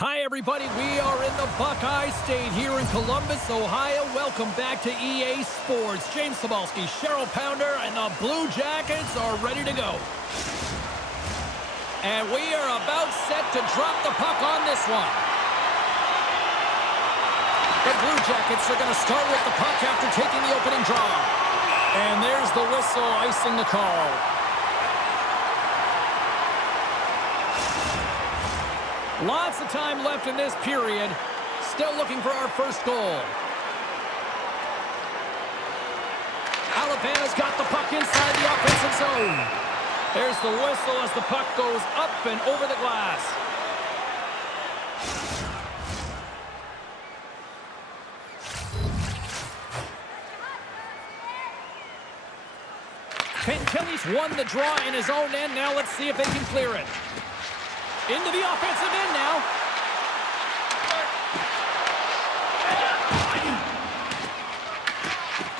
Hi, everybody. We are in the Buckeye State here in Columbus, Ohio. Welcome back to EA Sports. James Cebulski, Cheryl Pounder, and the Blue Jackets are ready to go. And we are about set to drop the puck on this one. The Blue Jackets are going to start with the puck after taking the opening draw. And there's the whistle icing the call. Lots of time left in this period. Still looking for our first goal. Alabama's got the puck inside the offensive zone. There's the whistle as the puck goes up and over the glass. Fantilli's won the draw in his own end. Now let's see if they can clear it. Into the offensive end now.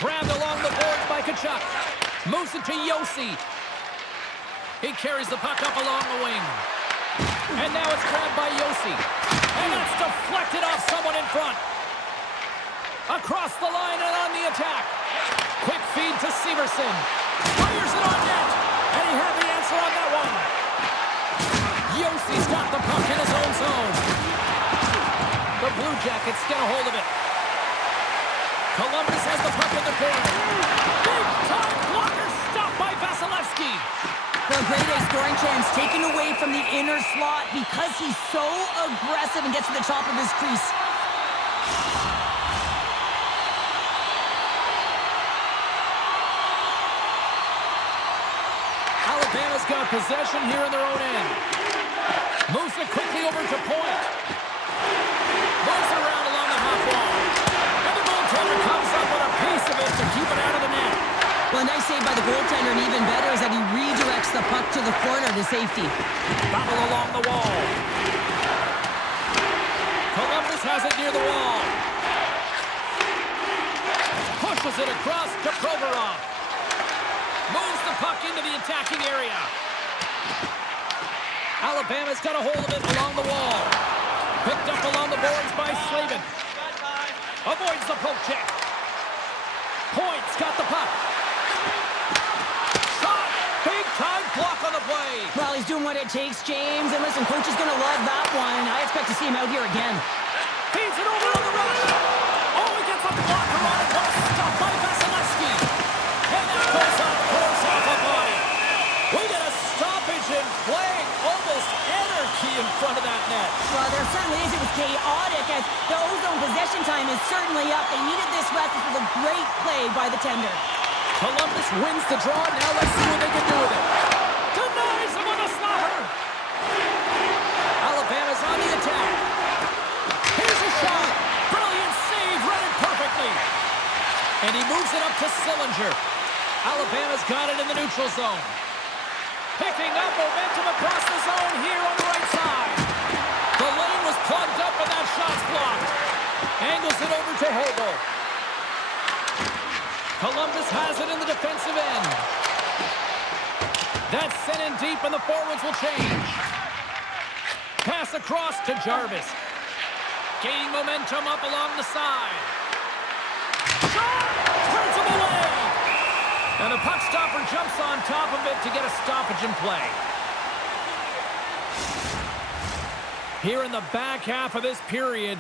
Grabbed along the boards by Tkachuk. Moves it to Yossi. He carries the puck up along the wing. And now it's grabbed by Yossi. And it's deflected off someone in front. Across the line and on the attack. Quick feed to Severson. Fires it on net. And he had the answer on that one. Yossi's got the puck in his own zone. The Blue Jackets get a hold of it. Columbus has the puck in the corner. Big time blocker stopped by Vasilevsky. The grade A scoring chance taken away from the inner slot because he's so aggressive and gets to the top of his crease. Alabama's got possession here in their own end. Moves it quickly over to point. Moves it around along the half wall. And the goaltender comes up with a piece of it to keep it out of the net. Well, a nice save by the goaltender, and even better is that he redirects the puck to the corner to safety. Battle along the wall. Columbus has it near the wall. Pushes it across to Provorov. Moves the puck into the attacking area. Alabama's got a hold of it along the wall. Picked up along the boards by Slavin. Avoids the poke check. Point's got the puck. Shot! Big time block on the play. Well, he's doing what it takes, James. And listen, coach is going to love that one. I expect to see him out here again. Feeds it over on the rush. Oh, he gets a blocker on it. What a stop by Vasilevsky. And that goes off a body. We get a stoppage in play. Almost anarchy in front of that net. Well, there certainly is. It was chaotic as the ozone possession time is certainly up. They needed this rest. This was a great play by the tender. Columbus wins the draw. Now let's see what they can do with it. Denies him on a slaughter. Alabama's on the attack. Here's a shot. Brilliant save. Read it perfectly. And he moves it up to Sillinger. Alabama's got it in the neutral zone. Picking up momentum across the zone here on the right side. The lane was plugged up and that shot's blocked. Angles it over to Hobel. Columbus has it in the defensive end. That's sent in deep and the forwards will change. Pass across to Jarvis. Gaining momentum up along the side. Shot! Turns him away! And the puck stopper jumps on top of it to get a stoppage in play. Here in the back half of this period,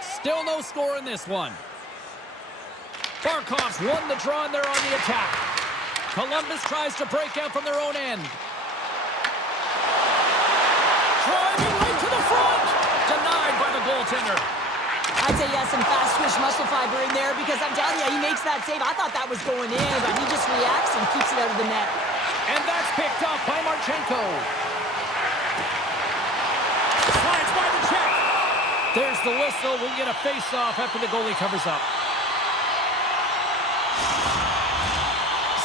still no score in this one. Barkov's won the draw and they're on the attack. Columbus tries to break out from their own end. Driving right to the front. Denied by the goaltender. I'd say yes, some fast twitch muscle fiber in there because I'm telling you, he makes that save. I thought that was going in, but he just reacts and keeps it out of the net. And that's picked up by Marchenko. Slides by the check. There's the whistle. We'll get a face-off after the goalie covers up.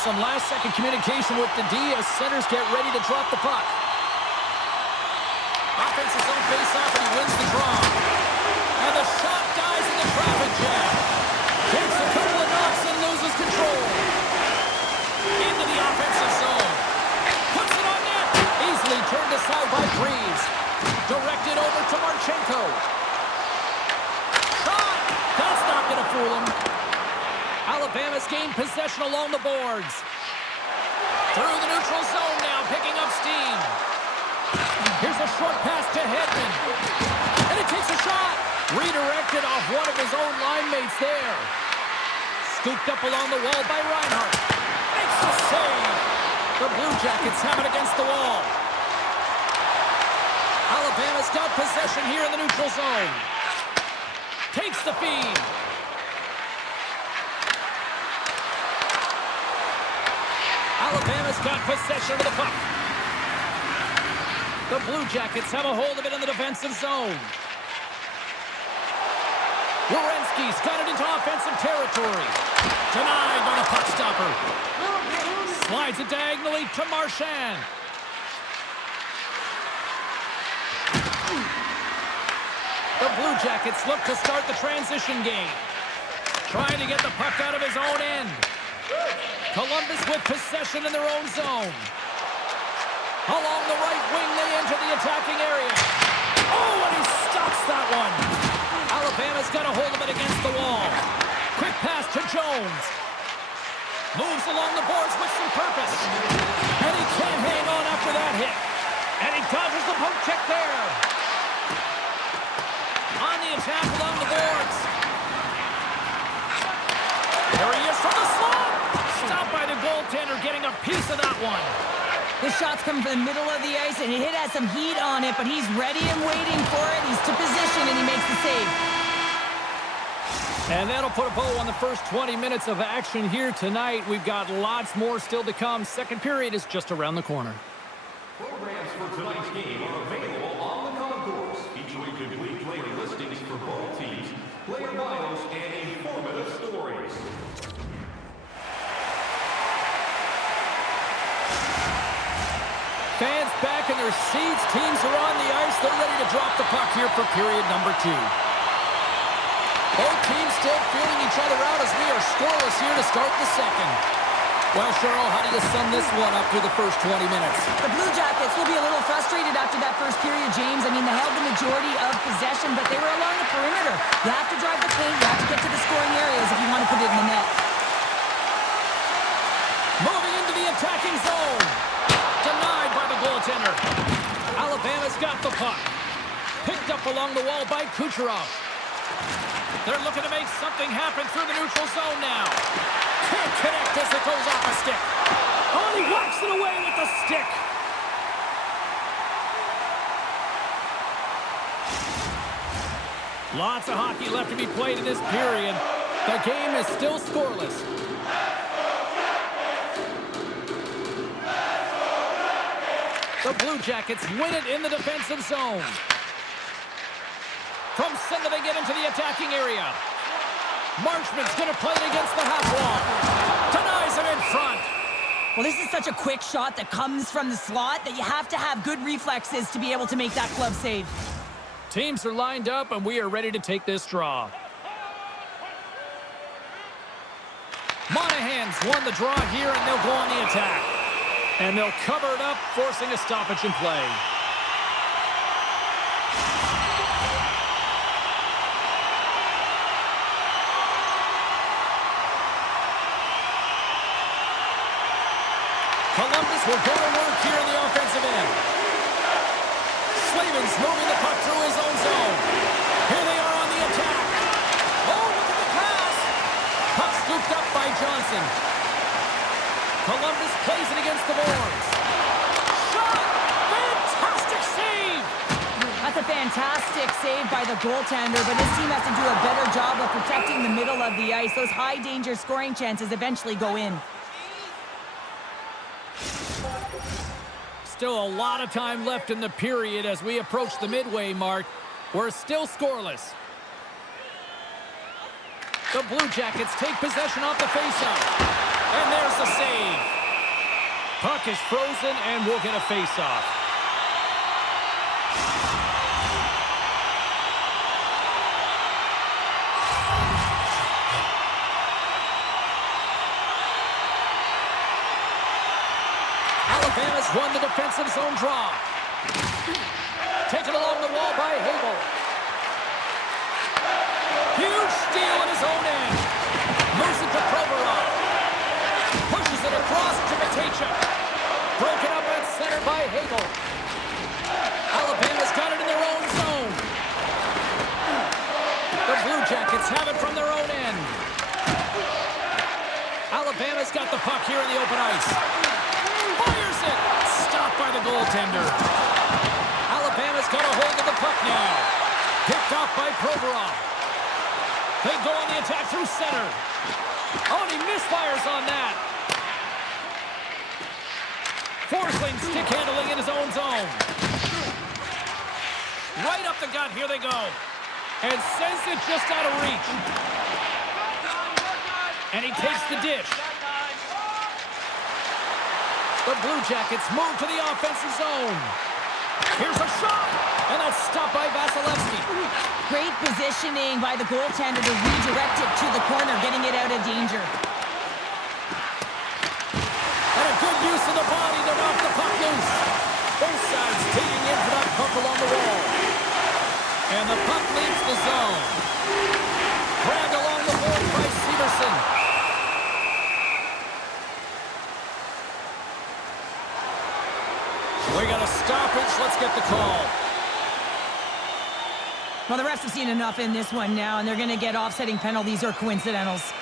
Some last-second communication with the D as centers get ready to drop the puck. Offensive zone face-off, and he wins the draw. And the shot dies in the traffic jam. Takes a couple of knocks and loses control. Into the offensive zone. Puts it on net. Easily turned aside by Greaves. Directed over to Marchenko. Shot! That's not going to fool him. Alabama's gained possession along the boards. Through the neutral zone now, picking up steam. Here's a short pass to Hedman. And it takes a shot. Redirected off one of his own line mates there. Scooped up along the wall by Reinhardt. Makes the save. The Blue Jackets have it against the wall. Alabama's got possession here in the neutral zone. Takes the feed. Alabama's got possession of the puck. The Blue Jackets have a hold of it in the defensive zone. Werenski's got it into offensive territory. Denied by the puck stopper. Slides it diagonally to Marchand. The Blue Jackets look to start the transition game. Trying to get the puck out of his own end. Columbus with possession in their own zone. Along the right wing, they enter the attacking area. Oh, and he stops that one. Alabama's got a hold of it against the wall. Quick pass to Jones. Moves along the boards with some purpose. And he can't hang on after that hit. And he dodges the poke check there. On the attack along the boards. There he is from the slot. Stopped by the goaltender, getting a piece of that one. The shot's coming from the middle of the ice, and it has some heat on it, but he's ready and waiting for it. He's to position, and he makes the save. And that'll put a bow on the first 20 minutes of action here tonight. We've got lots more still to come. Second period is just around the corner. Programs for tonight's game are available on the concourse, featuring complete player listings for both teams, player bios, and informative stories. Fans back in their seats. Teams are on the ice. They're ready to drop the puck here for period number 2. Both teams still feeling each other out as we are scoreless here to start the second. Well, Cheryl, how do you sum this one up through the first 20 minutes? The Blue Jackets will be a little frustrated after that first period, James. I mean, they held the majority of possession, but they were along the perimeter. You have to drive the paint. You have to get to the scoring areas if you want to put it in the net. Moving into the attacking zone. Denied by the goaltender. Alabama's got the puck. Picked up along the wall by Kucherov. They're looking to make something happen through the neutral zone now. Can't connect as it goes off a stick. Oh, he whacks it away with the stick. Lots of hockey left to be played in this period. The game is still scoreless. The Blue Jackets win it in the defensive zone. From center, they get into the attacking area. Marchman's going to play it against the half wall. Denies it in front. Well, this is such a quick shot that comes from the slot that you have to have good reflexes to be able to make that glove save. Teams are lined up, and we are ready to take this draw. Monahan's won the draw here, and they'll go on the attack. And they'll cover it up, forcing a stoppage in play. Columbus will go to work here in the offensive end. Slavin's moving the puck through his own zone. Here they are on the attack. Oh, look at the pass. Puck scooped up by Johnson. Columbus plays it against the boards. Shot! Fantastic save! That's a fantastic save by the goaltender, but this team has to do a better job of protecting the middle of the ice. Those high-danger scoring chances eventually go in. Still a lot of time left in the period as we approach the midway mark. We're still scoreless. The Blue Jackets take possession off the faceoff. And there's the save. Puck is frozen and we'll get a faceoff. Alabama's won the defensive zone draw. taken along the wall by Hagel. Huge steal in his own end. Moves it to Provorov. Pushes it across to Matejchuk. Broken up at center by Hagel. Alabama's got it in their own zone. The Blue Jackets have it from their own end. Alabama's got the puck here in the open ice. Fires it. Stopped by the goaltender. Alabama's got a hold of the puck now. Picked off by Provorov. They go on the attack through center. Oh, and he misfires on that. Forsling stick handling in his own zone. Right up the gut, here they go. And sends it just out of reach. And he takes the dish. The Blue Jackets move to the offensive zone. Here's a shot. And that's stopped by Vasilevsky. Great positioning by the goaltender to redirect it to the corner, getting it out of danger. And a good use of the body to knock the puck loose. Both sides taking in for that puck along the wall. And the puck leaves the zone. Dragged along the board by Severson. We got a stoppage. Let's get the call. Well, the refs have seen enough in this one now, and they're going to get offsetting penalties or coincidentals.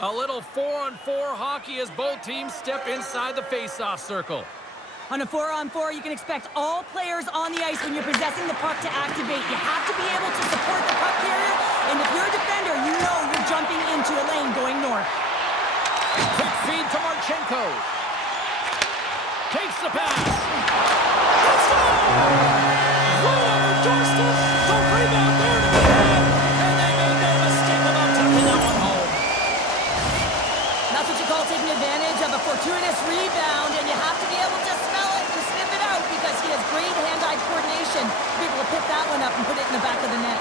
A little 4-on-4 hockey as both teams step inside the face-off circle. On a 4-on-4, you can expect all players on the ice when you're possessing the puck to activate. You have to be able to support the puck carrier, and if you're a defender, you know you're jumping into a lane going north. Quick feed to Marchenko. Takes the pass. Let's go! Right on the doorstep. The rebound there to the head. And they made no mistake about taking that one home. That's what you call taking advantage of a fortuitous rebound, and you have to be able to smell it and sniff it out because he has great hand-eye coordination to be able to pick that one up and put it in the back of the net.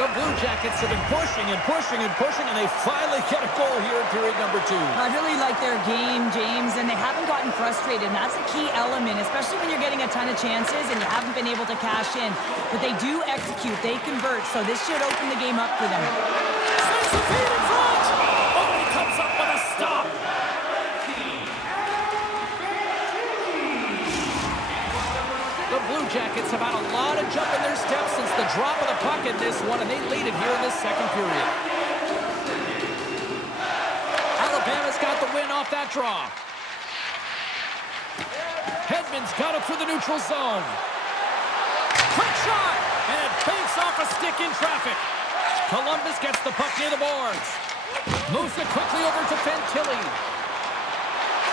The Blue Jackets have been pushing and pushing and pushing, and they finally get a goal here in period number 2. I really like their game, James, and they haven't gotten frustrated, and that's a key element, especially when you're getting a ton of chances and you haven't been able to cash in. But they do execute, they convert, so this should open the game up for them. Sends the feed in front! Oh, he comes up with a stop! The Blue Jackets have had a lot of jump in their steps since the drop of the puck in this one, and they lead it here in this second period. Alabama's got the win off that draw. Hedman's got it through the neutral zone. Quick shot! And it banks off a stick in traffic. Columbus gets the puck near the boards. Moves it quickly over to Fantilli.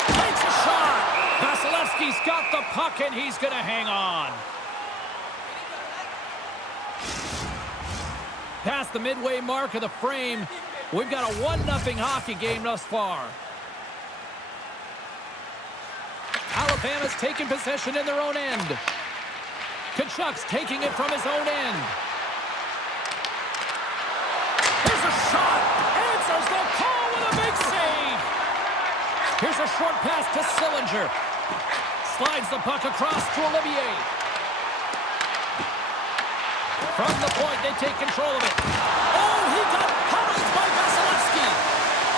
Takes a shot! Vasilevsky's got the puck, and he's going to hang on. Past the midway mark of the frame, we've got a 1-0 hockey game thus far. Alabama's taking possession in their own end. Kachuk's taking it from his own end. Here's a shot. Answers the call with a big save. Here's a short pass to Sillinger. Slides the puck across to Olivier. From the point, they take control of it. Oh, he got pummeled by Vasilevsky.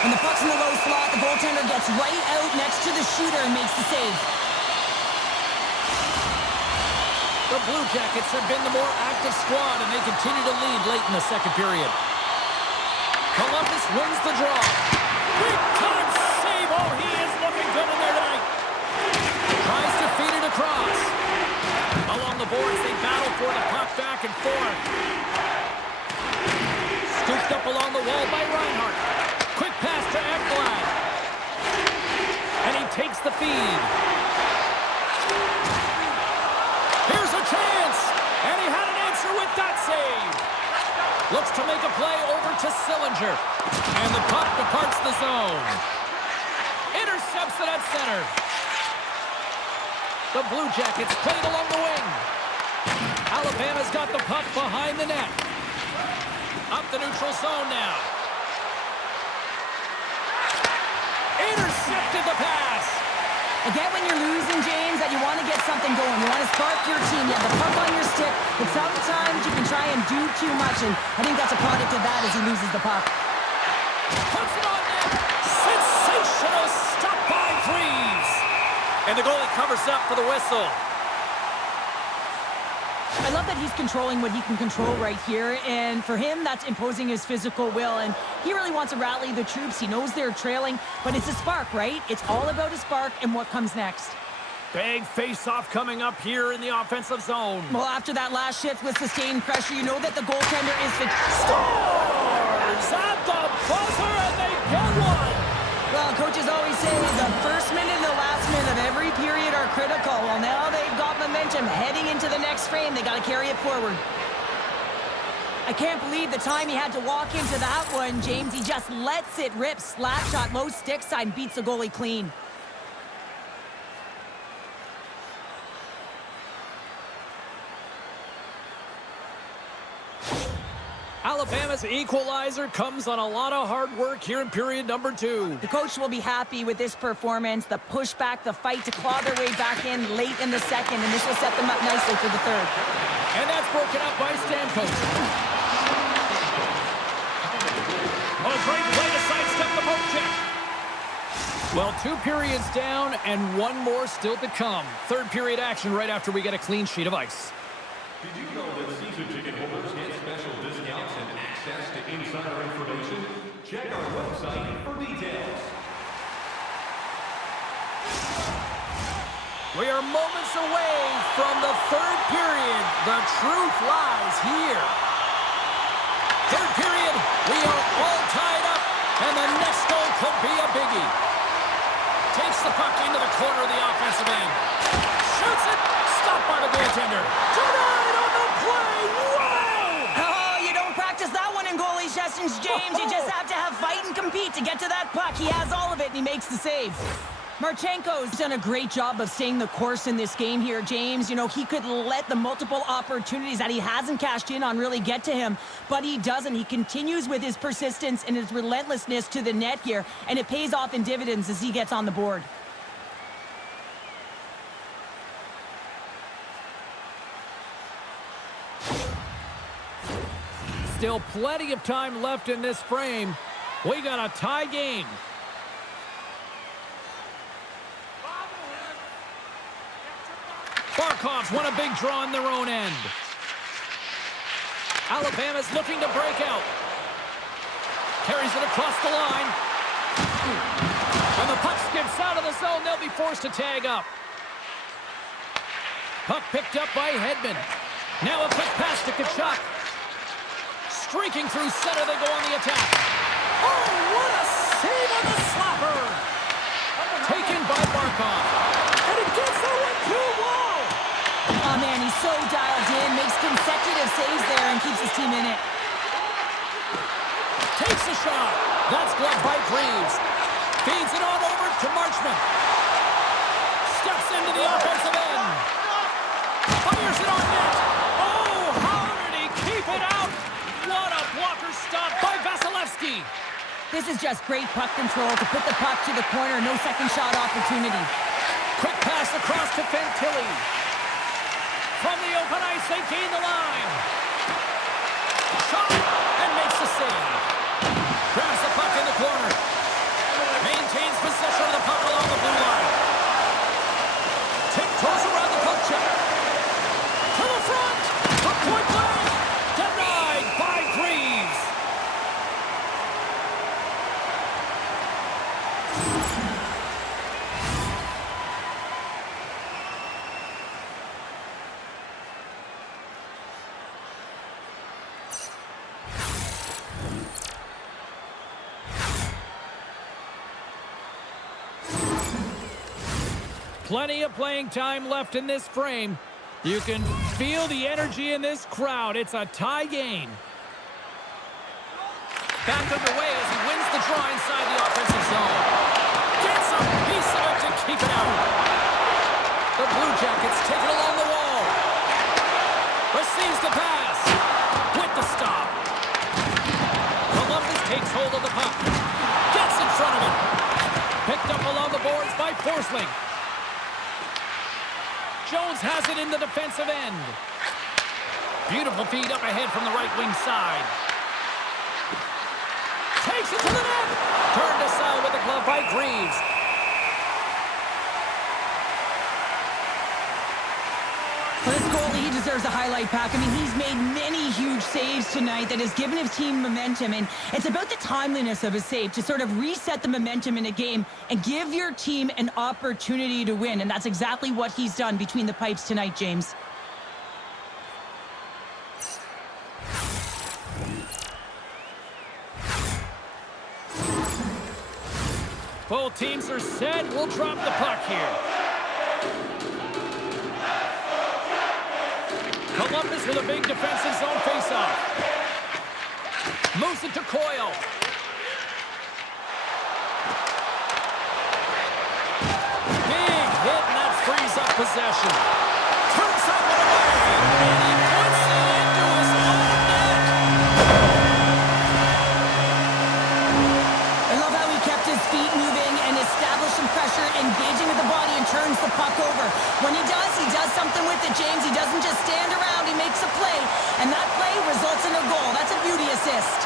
When the puck's in the low slot, the goaltender gets right out next to the shooter and makes the save. The Blue Jackets have been the more active squad, and they continue to lead late in the second period. Columbus wins the draw. Big time save. Oh, he is looking good in there tonight. Tries to feed it across. Along the boards, they battle for the puck back and forth. Scooped up along the wall by Reinhart. Quick pass to Ekblad. And he takes gets the feed. Here's a chance, and he had an answer with that save. Looks to make a play over to Sillinger, and the puck departs the zone. Intercepts it at center. The Blue Jackets played along the wing. Alabama's got the puck behind the net. Up the neutral zone now. Intercepted the pass. Again, when you're losing, James, that you want to get something going. You want to spark your team. You have the puck on your stick, but sometimes you can try and do too much, and I think that's a product of that as he loses the puck. Puts it on net. Sensational stop by Freeze. And the goalie covers up for the whistle. I love that he's controlling what he can control right here, and for him, that's imposing his physical will, and he really wants to rally the troops. He knows they're trailing, but it's a spark, right? It's all about a spark and what comes next. Big face-off coming up here in the offensive zone. Well, after that last shift with sustained pressure, you know that the goaltender is the... Scores at the buzzer, and they get one! Well, coaches always say the first minute and the last minute of every period are critical. Well, now they've got momentum heading into the next frame. They got to carry it forward. I can't believe the time he had to walk into that one, James. He just lets it rip. Slap shot, low stick side, beats the goalie clean. Alabama's equalizer comes on a lot of hard work here in period number 2. The coach will be happy with this performance, the pushback, the fight to claw their way back in late in the second, and this will set them up nicely for the third. And that's broken up by Stamkos. Oh, great play to sidestep the poke check. Well, 2 periods down and 1 more still to come. Third period action right after we get a clean sheet of ice. Did you know that season ticket holders get special discounts and access to insider information? Check our website for details. We are moments away from the third period. The truth lies here. Third period, we are all tied up, and the next goal could be a biggie. Takes the puck into the corner of the offensive end. Shoots it. Stopped by the goaltender. Denied on the play. Wow! Oh, you don't practice that one in goalie sessions, James. You just have to have fight and compete to get to that puck. He has all of it, and he makes the save. Marchenko's done a great job of staying the course in this game here, James. You know, he could let the multiple opportunities that he hasn't cashed in on really get to him, but he doesn't. He continues with his persistence and his relentlessness to the net here, and it pays off in dividends as he gets on the board. Still plenty of time left in this frame. We got a tie game. Barkov's won a big draw in their own end. Alabama's looking to break out. Carries it across the line. When the puck skips out of the zone, they'll be forced to tag up. Puck picked up by Hedman. Now a quick pass to Tkachuk. Streaking through center, they go on the attack. Oh, what a save on the slapper! Taken by Barkov. And it gets the 1-2 wall! Oh, man, he's so dialed in, makes consecutive saves there and keeps his team in it. Takes a shot. That's gloved by Reeves. Feeds it on over to Marchman. Steps into the offensive end. Fires it on net. Oh, how did he keep it out? What a blocker stop by Vasilevsky. This is just great puck control to put the puck to the corner. No second shot opportunity. Quick pass across to Fantilli. From the open ice, they gain the line. Shot and makes the save. Grabs the puck in the corner. Maintains possession of the puck along the blue line. Tiptoes around the puck check. To the front. The point blank. Denied by Greaves. Plenty of playing time left in this frame. You can feel the energy in this crowd. It's a tie game. Back underway as he wins the draw inside the offensive zone. Gets a piece of it to keep it out. The Blue Jackets take it along the wall. Receives the pass. With the stop. Columbus takes hold of the puck. Gets in front of it. Picked up along the boards by Forsling. Jones has it in the defensive end. Beautiful feed up ahead from the right wing side. Takes it to the net. Turned aside with the glove by Greaves. For this goalie, he deserves a highlight pack. I mean, he's made many huge saves tonight that has given his team momentum, and it's about the timeliness of his save to sort of reset the momentum in a game and give your team an opportunity to win, and that's exactly what he's done between the pipes tonight, James. Both teams are set. We'll drop the puck here. Columbus with a big defensive zone faceoff. Moves it to Coyle. Big hit, and that frees up possession. Turns that one away, and he puts it into his own net. I love how he kept his feet moving and established some pressure, engaging with the body and turns the puck over. When he does something with it, James. He doesn't just stand around, he makes a play, and that play results in a goal. That's a beauty assist.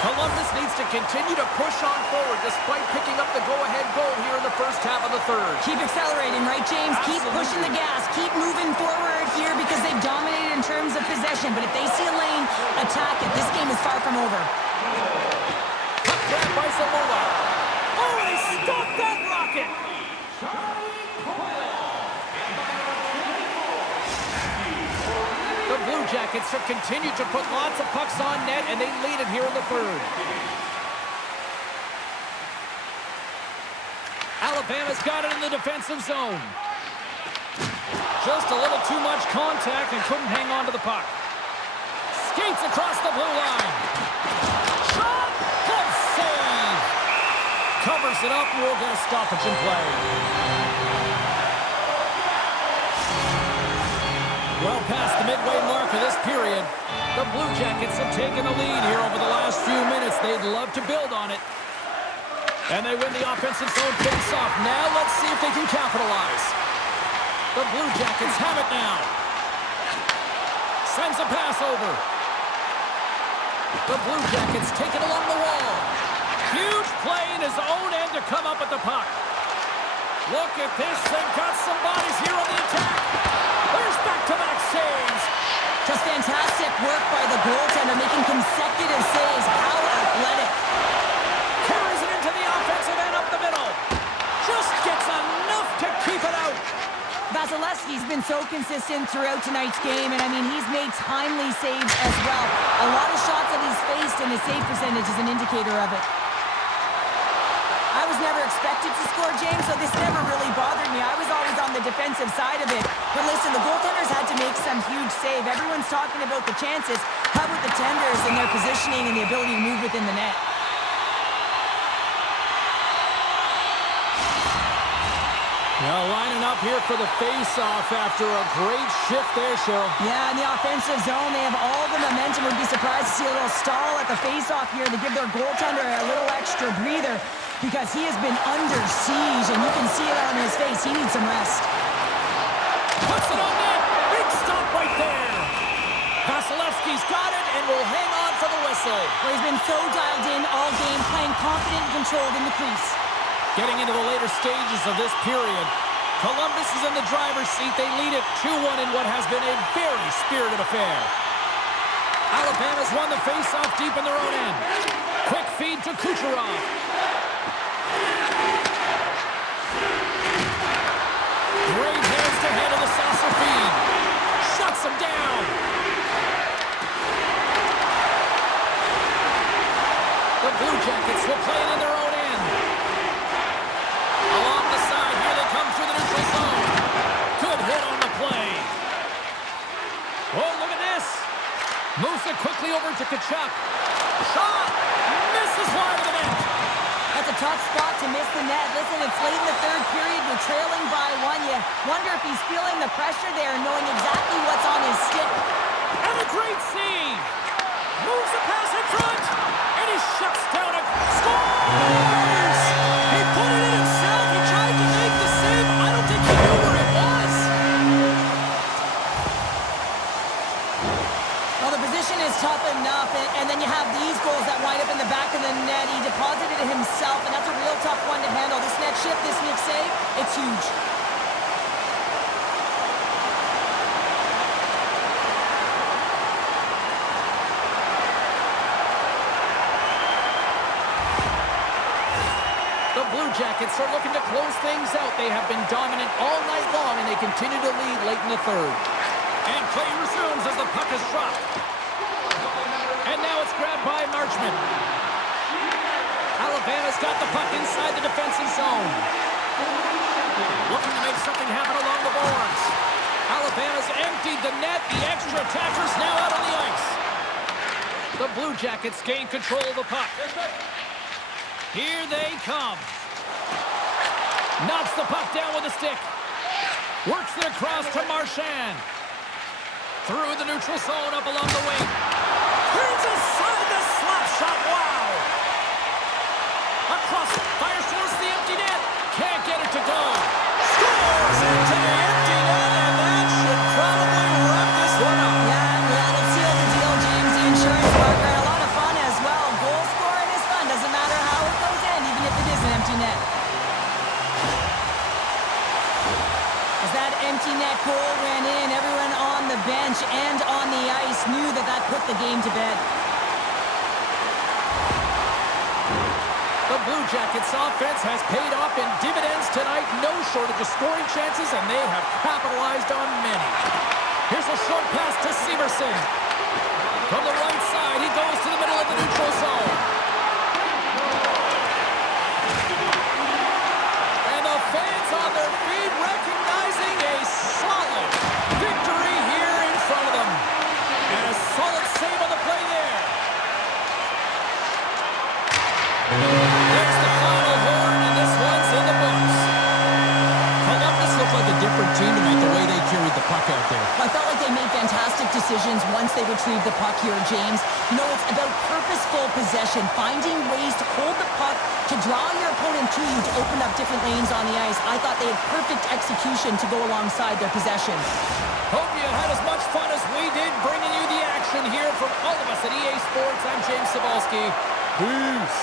Columbus needs to continue to push on forward despite picking up the go-ahead goal here in the first half of the third. Keep accelerating, right, James? Absolutely. Keep pushing the gas. Keep moving forward here because they've dominated in terms of possession. But if they see a lane, attack it. This game is far from over. Puck grab by Zamora. Oh, and he stopped that rocket! The Blue Jackets have continued to put lots of pucks on net, and they lead it here in the third. Alabama's got it in the defensive zone. Just a little too much contact and couldn't hang on to the puck. Skates across the blue line. Shot! Good save! Covers it up, and we'll get a stoppage in play. Well past the midway mark of this period, the Blue Jackets have taken the lead here over the last few minutes. They'd love to build on it. And they win the offensive zone face-off. Now let's see if they can capitalize. The Blue Jackets have it now. Sends a pass over. The Blue Jackets take it along the wall. Huge play in his own end to come up with the puck. Look at this. They've got some bodies here on the attack. There's back-to-back saves. Just fantastic work by the goaltender, making consecutive saves. How athletic. Carries it into the offensive end up the middle. Just gets enough to keep it out. Vasilevsky's been so consistent throughout tonight's game, and I mean, he's made timely saves as well. A lot of shots that he's faced, and his save percentage is an indicator of it. I was never expected to score, James, so this never really bothered me. I was always on the defensive side of it. But listen, the goaltenders had to make some huge save. Everyone's talking about the chances. How about the tenders and their positioning and the ability to move within the net? Now lining up here for the face-off after a great shift there, Cheryl. Yeah, in the offensive zone, they have all the momentum. Would be surprised to see a little stall at the face-off here to give their goaltender a little extra breather because he has been under siege, and you can see it on his face. He needs some rest. Puts it on net. Big stop right there. Vasilevsky's got it and will hang on for the whistle. Well, he's been so dialed in all game, playing confident and controlled in the crease. Getting into the later stages of this period, Columbus is in the driver's seat. They lead it 2-1 in what has been a very spirited affair. Alabama's won the face-off deep in their own end. Quick feed to Kucherov. Great hands to handle the saucer feed. Shuts him down. to Kachuk. Shot! Misses wide of the net. That's a tough spot to miss the net. Listen, it's late in the third period. You're trailing by one. You wonder if he's feeling the pressure there, knowing exactly what's on his stick. And a great save. Moves the pass in front. And he shuts down a scores! He put it in himself. He tried to make the save. I don't think he knew where it was. Well, the position is tough enough, and then you have these goals that wind up in the back of the net. He deposited it himself, and that's a real tough one to handle. This net shift, this net save, it's huge. The Blue Jackets are looking to close things out. They have been dominant all night long, and they continue to lead late in the third. And play resumes as the puck is dropped. And now it's grabbed by Marchment. Alabama's got the puck inside the defensive zone. Looking to make something happen along the boards. Alabama's emptied the net. The extra attackers now out on the ice. The Blue Jackets gain control of the puck. Here they come. Knocks the puck down with a stick. Works it across to Marchand. Through the neutral zone, up along the wing. Turns aside the slap shot. Wow! Across, fires towards the empty net. Can't get it to go. Scores into the empty net, and that should probably wrap this one up. Yeah, it'll seal the deal, James. The insurance marker, and a lot of fun as well. Goal scoring is fun. Doesn't matter how it goes in, even if it is an empty net. As that empty net goal went in, everyone on the bench and on the ice knew that that put the game to bed. The Blue Jackets offense has paid off in dividends tonight. No shortage of scoring chances, and they have capitalized on many. Here's a short pass to Severson. From the right side, he goes to the middle of the neutral zone. And the fans on their feet recognizing a solid victory here in front of them. And a solid save on the play there. There's the final horn, and this one's in the books. Columbus looked like a different team tonight, the way they carried the puck out there. I felt like they made fantastic decisions once they retrieved the puck here, James. You know, it's about purposeful possession, finding ways to hold the puck, to draw your opponent to you, to open up different lanes on the ice. I thought they had perfect execution to go alongside their possession. Hope you had as much fun as we did bringing you the action here from all of us at EA Sports. I'm James Cybulski. Peace.